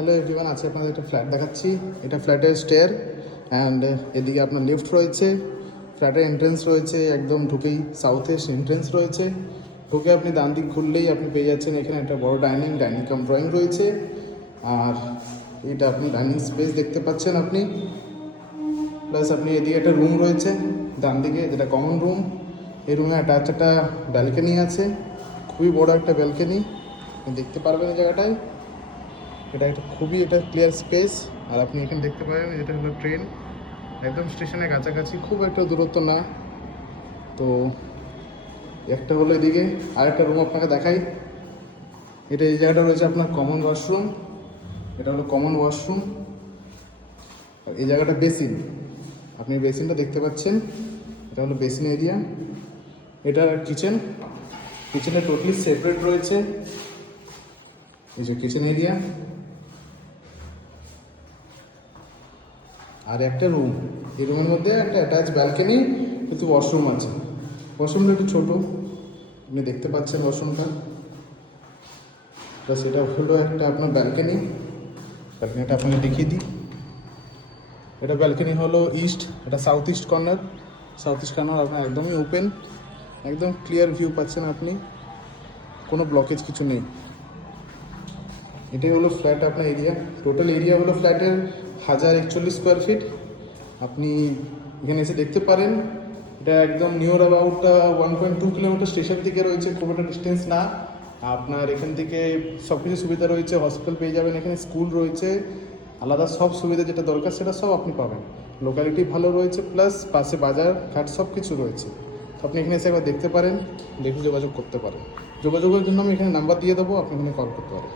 Hello everyone, আছে আপনাদের একটা ফ্ল্যাট দেখাচ্ছি। এটা ফ্ল্যাটের স্টেয়ার অ্যান্ড এদিকে আপনার লিফট রয়েছে। ফ্ল্যাটের এন্ট্রেন্স রয়েছে, একদম ঢুকেই সাউথ ইস্ট এন্ট্রেন্স রয়েছে। ঢুকে আপনি ডান দিক ঘুরলেই আপনি পেয়ে যাচ্ছেন এখানে একটা বড় ডাইনিং কাম ড্রয়িং রয়েছে। আর এটা আপনি ডাইনিং স্পেস দেখতে পাচ্ছেন আপনি। প্লাস আপনি এদিকে একটা রুম রয়েছে ডান দিকে, যেটা কমন রুম। এই রুমে অ্যাটাচ একটা ব্যালকনি আছে, খুবই বড় একটা ব্যালকনি, আপনি দেখতে পারবেন এই জায়গাটায়। এটা একটা খুবই ক্লিয়ার স্পেস। আর আপনি এখানে দেখতে পারেন এটা হলো ট্রেন, একদম স্টেশনের কাছাকাছি, খুব একটা দূরত্ব না। তো একটা হলো এদিকে, আরেকটা রুম আপনাকে দেখাই। এটা এই জায়গাটা রয়েছে আপনার কমন ওয়াশরুম, এটা হলো কমন ওয়াশরুম। আর এই জায়গাটা বেসিন, আপনি বেসিনটা দেখতে পাচ্ছেন, এটা হলো বেসিন এরিয়া। এটা কিচেন, কিচেনটা টোটালি সেপারেট রয়েছে। এই যে কিচেন এরিয়া, আর একটা রুম। এই রুমের মধ্যে একটা অ্যাটাচ ব্যালকনি, কিন্তু ওয়াশরুম আছে। ওয়াশরুমটা একটু ছোটো, আপনি দেখতে পাচ্ছেন ওয়াশরুমটা। প্লাস এটা হলো একটা আপনার ব্যালকনি, ব্যালকনিটা আপনাকে দেখিয়ে দিই। এটা ব্যালকনি হলো ইস্ট, এটা south east corner. South east corner আপনার একদমই ওপেন, একদম ক্লিয়ার ভিউ পাচ্ছেন আপনি, কোনো ব্লকেজ কিছু নেই। এটাই হলো ফ্ল্যাট আপনার এরিয়া। টোটাল এরিয়া হলো ফ্ল্যাটের 1041 স্কোয়ার ফিট। আপনি এখানে এসে দেখতে পারেন। এটা একদম নিয়ার অ্যাবাউট 1.2 কিলোমিটার স্টেশন থেকে রয়েছে, খুব একটা ডিস্টেন্স না। আপনার এখান থেকে সব কিছু সুবিধা রয়েছে, হসপিটাল পেয়ে যাবেন, এখানে স্কুল রয়েছে, আলাদা সব সুবিধা যেটা দরকার সেটা সব আপনি পাবেন। লোকালিটি ভালো রয়েছে, প্লাস পাশে বাজার ঘাট সব কিছু রয়েছে। তো আপনি এখানে এসে একবার দেখতে পারেন, দেখে যোগাযোগ করতে পারেন। যোগাযোগের জন্য আমি এখানে নাম্বার দিয়ে দেবো, আপনি এখানে কল করতে পারেন।